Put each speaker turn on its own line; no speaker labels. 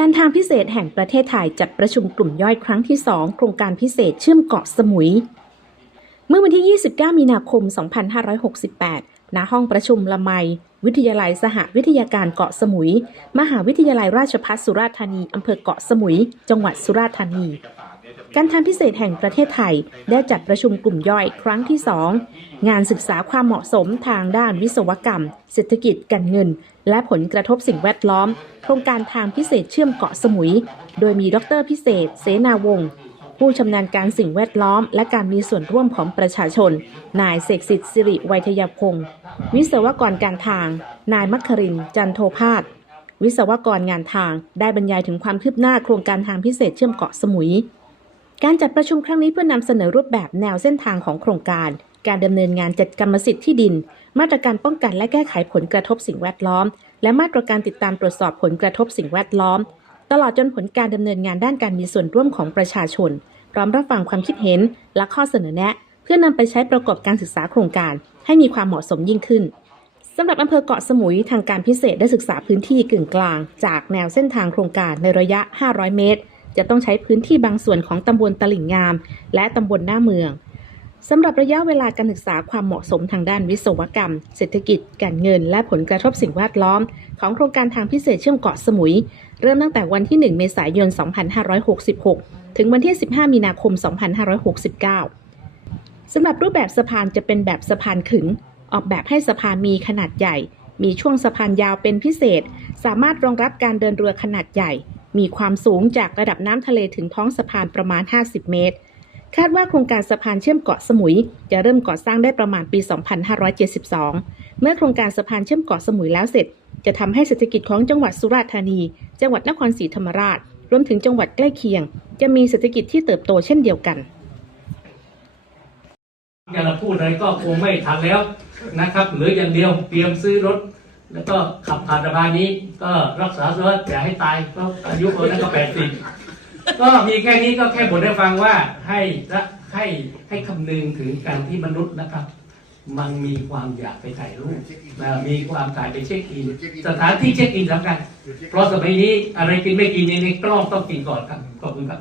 การทางพิเศษแห่งประเทศไทยจัดประชุมกลุ่มย่อยครั้งที่ 2 โครงการพิเศษเชื่อมเกาะสมุย เมื่อวันที่ 29 มีนาคม 2568 ณ ห้องประชุมละไม วิทยาลัยสหวิทยาการเกาะสมุย มหาวิทยาลัยราชภัฏสุราษฎร์ธานี อำเภอเกาะสมุย จังหวัดสุราษฎร์ธานี การทางพิเศษแห่งประเทศไทย ได้จัดประชุมกลุ่มย่อยครั้งที่ 2 งานศึกษาความเหมาะสมทางด้านวิศวกรรม เศรษฐกิจการเงิน และผลกระทบสิ่งแวดล้อม โครงการทางพิเศษเชื่อมเกาะสมุย โดยมีดรพิเศษ เสนาวงศ์ผู้ชำนาญการสิ่งแวดล้อม และการมีส่วนร่วมของประชาชน นายเสกสิทธิ์สิริไวยทยพงศ์วิศวกรการทาง นายมัคครินจันโทพาสวิศวกรงานทาง ได้บรรยายถึงความคืบหน้าโครงการทางพิเศษเชื่อมเกาะสมุย การจัดประชุมครั้งนี้เพื่อนำเสนอรูปแบบแนวเส้นทางของโครงการ การดำเนินงานจัดกรรมสิทธิ์ที่ดิน มาตรการป้องกันและแก้ไขผลกระทบสิ่งแวดล้อม และมาตรการติดตามตรวจสอบผลกระทบสิ่งแวดล้อม ตลอดจนผลการดำเนินงานด้านการมีส่วนร่วมของประชาชน พร้อมรับฟังความคิดเห็น และข้อเสนอแนะ เพื่อนำไปใช้ประกอบการศึกษาโครงการ ให้มีความเหมาะสมยิ่งขึ้นสำหรับอำเภอเกาะสมุยทางการพิเศษได้ศึกษาพื้นที่กึ่งกลาง จากแนวเส้นทางโครงการในระยะ 500 เมตร จะต้องใช้พื้นที่บางส่วนของตำบลตลิ่งงาม และตำบลหน้าเมืองสำหรับระยะเวลาการศึกษาความเหมาะสมทางด้านวิศวกรรม เศรษฐกิจ การเงิน และผลกระทบสิ่งแวดล้อม ของโครงการทางพิเศษเชื่อมเกาะสมุย เริ่มตั้งแต่วันที่ 1 เมษายน 2566 ถึงวันที่ 15 มีนาคม 2569 สำหรับรูปแบบสะพานจะเป็นแบบสะพานขึง ออกแบบให้สะพานมีขนาดใหญ่ มีช่วงสะพานยาวเป็นพิเศษ สามารถรองรับการเดินเรือขนาดใหญ่ มีความสูงจากระดับน้ำทะเลถึงท้องสะพานประมาณ 50 เมตร คาดว่าโครงการสะพานเชื่อมเกาะสมุย จะเริ่มก่อสร้างได้ประมาณปี 2572 เมื่อโครงการสะพานเชื่อมเกาะสมุยแล้วเสร็จ จะทำให้เศรษฐกิจของจังหวัดสุราษฎร์ธานี จังหวัดนครศรีธรรมราช รวมถึงจังหวัดใกล้เคียง จะมีเศรษฐกิจที่เติบโตเช่นเดียวกัน
อย่าเราพูดอะไรก็คงไม่ทันแล้วนะครับเหลืออย่างเดียวเตรียมซื้อรถ แล้วก็ขับผ่านสะพานนี้ ก็รักษาสุขภาพอย่าให้ตายก็อายุคนนั้นก็แปดสิบก็มีแค่นี้ก็แค่บ่นให้ฟังว่าให้ละให้ให้คำนึงถึงการที่มนุษย์นะครับ มันมีความอยากไปถ่ายรูปนะมีความถ่ายไปเช็คอิน สถานที่เช็คอินสำคัญเพราะสมัยนี้อะไรกินไม่กินในกล้องต้องกินก่อนครับขอบคุณครับ